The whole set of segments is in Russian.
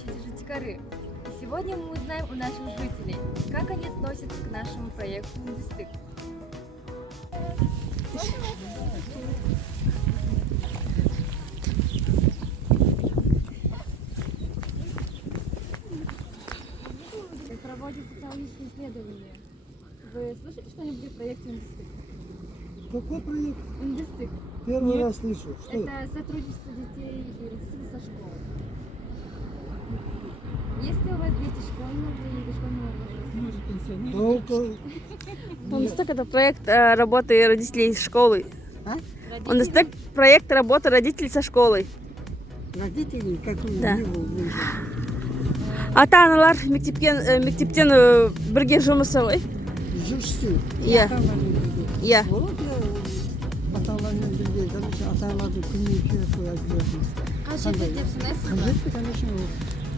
площади Житикары. И сегодня мы узнаем у наших жителей, как они относятся к нашему проекту «Индустык». Проводят социологические исследования. Вы слышали что-нибудь о проекте «Индустык»? Какой проект? «Индустык». Первый Нет. раз слышу. Что это? Это сотрудничество детей и родителей со школой. Есть ли у вас дети школьного и дошкольного возраста? Да около... Индустык — это проект работы родителей с школой. Родители? Индустык — проект работы родителей со школой. Родители, какую Да. не было. Ата-аналар мектептен бірге жұмыс жасай. Жүрсің. Иә. Иә. Вот ата-аналармен бірге, короче, ата-аналардың күніне келіп обязательно. Қажет деп санайсыз ба? Қажетті, конечно,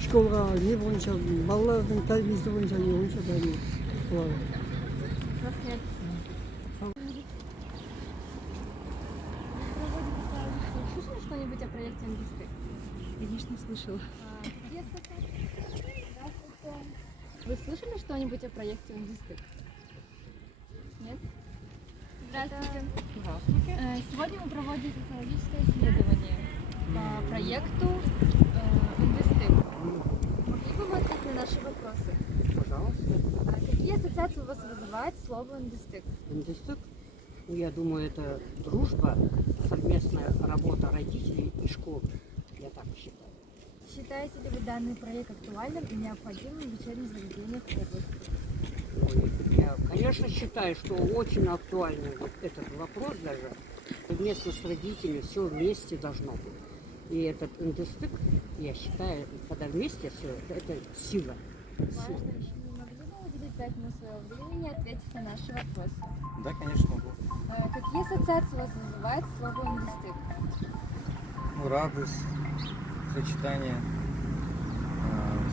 школға не бойынша, балалардың тәрбиесі бойынша не бойынша бәріне болады. Рахмет. Слышали что-нибудь о проекте «Индустык»? Конечно, слышала. Вы слышали что-нибудь о проекте «Индустык»? Нет? Здравствуйте. Сегодня мы проводим социологическое исследование по проекту «Индустык». Могли бы вы ответить на наши вопросы? Пожалуйста. Какие ассоциации у вас вызывает слово «Индустык»? Индустык, я думаю, это дружба, совместная работа родителей и школы. Я так считаю. Считаете ли вы данный проект актуальным и необходимым в учебных заведениях области? Ой, я, конечно, считаю, что очень актуальный вот этот вопрос даже. Вместе с родителями все вместе должно быть. И этот индустык, я считаю, когда вместе все, это сила. Важно, еще не могли бы уделить 5 минут своего времени и ответить на наши вопросы? Да, конечно, могу. Какие ассоциации у вас вызывает слово «Индустык»? Ну, радость, сочетание,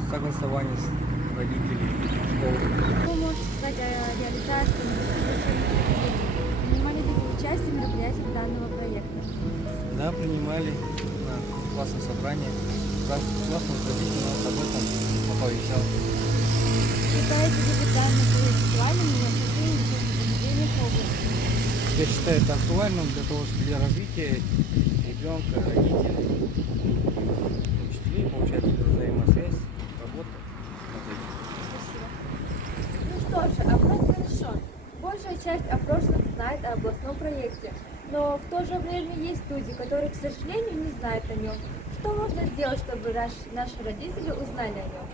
согласование с родителями, школы. Что вы можете сказать о реализации «Индустык»? Принимали ли вы участие в мероприятиях данного проекта? Да, принимали на классном собрании. Классный руководитель нас об этом оповещал. Считаете ли вы данный проект актуальным и необходимым в учебных заведениях области? Я считаю это актуальным для того, чтобы для развития ребенка, родителей, учителей, получается взаимосвязь, работа. Спасибо. Ну что же, опрос завершен. Большая часть опрошенных знает о областном проекте, но в то же время есть люди, которые, к сожалению, не знают о нем. Что можно сделать, чтобы наши родители узнали о нем?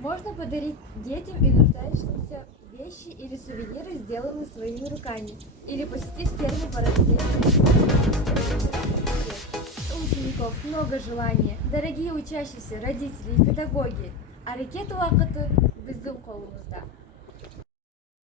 Можно подарить детям и нуждающимся вещи или сувениры, сделанные своими руками, или посетить ферму по рождению. У учеников много желаний. Дорогие учащиеся, родители и педагоги, а ракету уақыты біздің қолымызда.